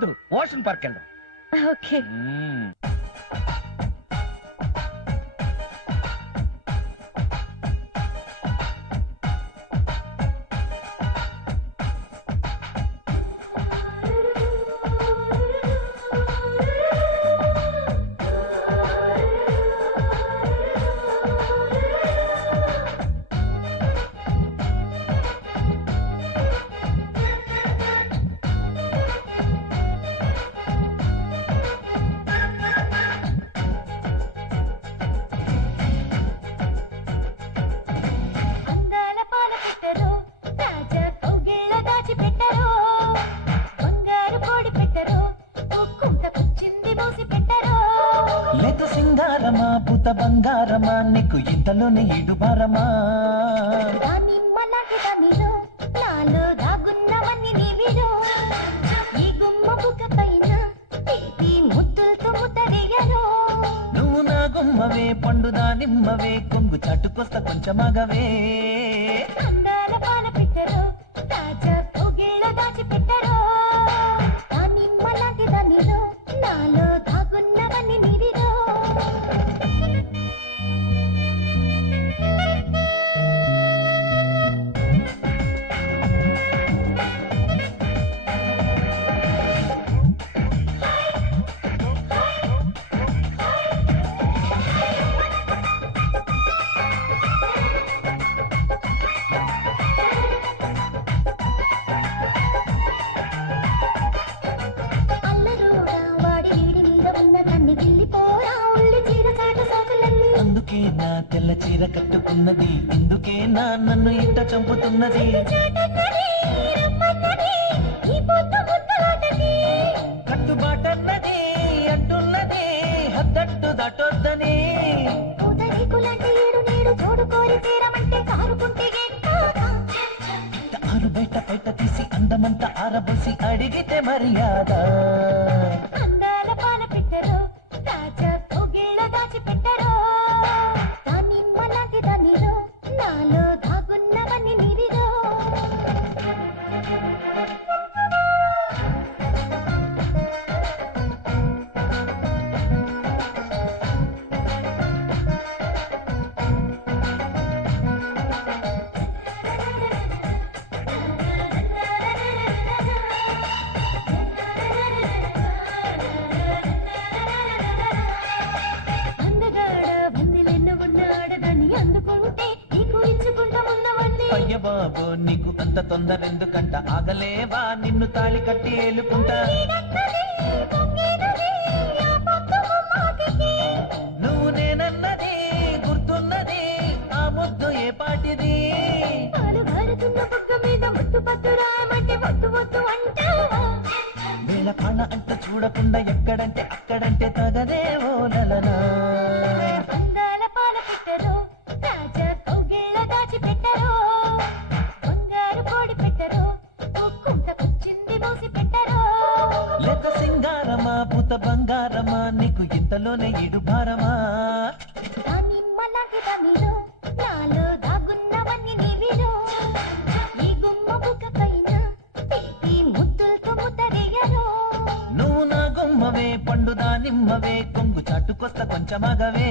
వద్దు ocean park వెళ్దాం. Okay. బంగారమా నీకు ఇంతలోనే ఇడు భారమా నాలో దాగున్నవన్నీ నీవిరో ఈ గుమ్మ బుగ్గ పైన ముద్దులతో ముద్దరియరో నువ్వు నా గుమ్మవే పండుదా నిమ్మవే కొంగు చట్టుకొస్తా కొంచెమగవే అందాల పాల పెట్టరో తాజా కోగిళ్ళ దాచి పెట్టరో ఆ నిమ్మ లాంటి దానిలో నాలో దాగున్నవన్నీ నీవిరో అందుకే నా తెల్ల చీర కట్టుకున్నది ఎందుకే నా నన్ను ఇంట చంపుతున్నది కట్టుబాటన్నది అంటున్నది హద్దట్టు దాటొద్దని ఆరు బయట బయట తీసి అందమంతా ఆరబోసి అడిగితే మర్యాద అందాల పాల పెట్టరో తాజా కోగిళ్ళ దాచి పెట్టరో నిమ్మ లాంటి దానిలో నాలో దాగున్నవన్నీ నీవిరో అయ్య బాబు నీకు అంత తొందర ఎందుకంట ఆగలేవా నిన్ను తాళి కట్టి ఏలుకుంటా నువ్వు నేనన్నది గుర్తున్నది ఆ ముద్దు ఏ పాటిది వేళ కాళ్ళ అంటూ చూడకుండా ఎక్కడంటే అక్కడంటే తగదే ఓలనా అందాల పాల పెట్టరో తాజా కోగిళ్ళ దాచి పెట్టరో బంగారు కోడి పెట్టరో కుంటకొచ్చింది మోసి పెట్టరో లేక సింగారమా పూత బంగారమా నీకు ఇంతలోనే ఇడు భారమా నిమ్మ లాంటి దానిలో నాలో దాగున్నవన్నీ నీవిరో ఈ గుమ్మ బుగ్గ పైన ముద్దులతో ముద్దరియరో నువ్వు నా గుమ్మవే పండుదా నిమ్మవే కొంగు చాటుకొస్తా కొంచెమగవే